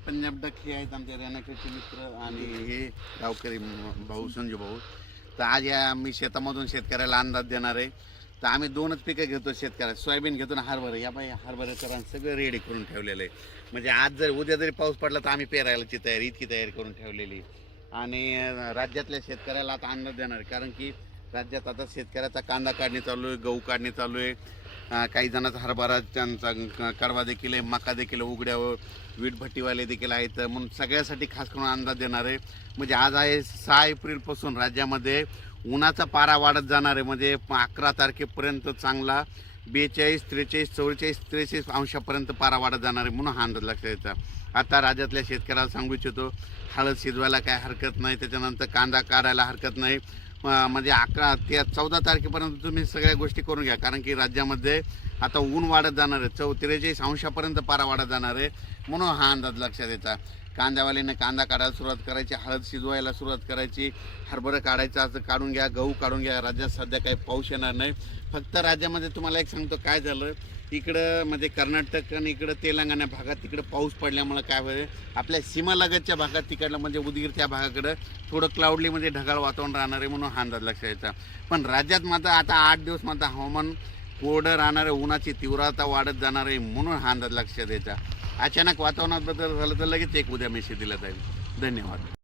Punjab duck आहेत आमचे रेनाखेडचे मित्र आणि हे गावकरी भाऊ संजू भाऊ तर आज या मी शेतामधून शेतकऱ्याला अंदाज देणार आहे तर आम्ही दोनच पिकं घेतो शेतकऱ्या सोयाबीन घेतो ना हरभरे या बाई तर रान सगळं रेडी करून ठेवलेलं आहे म्हणजे आज जर उद्या जरी पाऊस पडला तर आम्ही पेरायलाची तयारी इतकी तयारी करून ठेवलेली आणि राज्यातल्या शेतकऱ्याला आता अंदाज देणार आहे कारण की राज्यात आता शेतकऱ्याचा कांदा काढणे चालू आहे गहू काढणे चालू आहे काही जणांचा हरभरा त्यांचा कडवा देखील आहे मका देखील उघड्यावर वीट भट्टीवाले देखील आहेत म्हणून सगळ्यासाठी खास करून अंदाज देणार आहे म्हणजे आज आहे सहा एप्रिलपासून राज्यामध्ये उन्हाचा पारा वाढत जाणार आहे म्हणजे अकरा तारखेपर्यंत चांगला बेचाळीस त्रेचाळीस चव्वेचाळीस त्रेचाळीस अंशापर्यंत पारा वाढत जाणार आहे म्हणून हा अंदाज लक्षात यायचा आता राज्यातल्या शेतकऱ्याला सांगू इच्छितो हळद शिजवायला काय हरकत नाही त्याच्यानंतर कांदा काढायला हरकत नाही म्हणजे अकरा ते चौदा तारखेपर्यंत तुम्ही सगळ्या गोष्टी करून घ्या कारण की राज्यामध्ये आता ऊन वाढत जाणार आहे चौ त्रेचाळीस अंशापर्यंत पारा वाढत जाणार आहे म्हणून हा अंदाज लक्षात येतात कांद्यावाल्यानं कांदा काढायला सुरुवात करायची हळद शिजवायला सुरुवात करायची हरभरं काढायचा असं काढून घ्या गहू काढून घ्या राज्यात सध्या काही पाऊस येणार नाही फक्त राज्यामध्ये तुम्हाला एक सांगतो काय झालं इकडं म्हणजे कर्नाटक आणि इकडं तेलंगणा भागात तिकडं पाऊस पडल्यामुळं काय होईल आपल्या सीमालगतच्या भागात तिकडलं म्हणजे उदगीर त्या भागाकडं थोडं क्लाउडली म्हणजे ढगाळ वातावरण राहणार आहे म्हणून हा अंदाज लक्षात यायचा पण राज्यात मात्र आता आठ दिवस मात्र हवामान कोरडं आहे उन्हाची तीव्रता वाढत जाणार आहे म्हणून हा अंदाज लक्षात यायचा अचानक वातावरणात बदल झाला तर लगेच एक उद्या मेसेज दिला जाईल धन्यवाद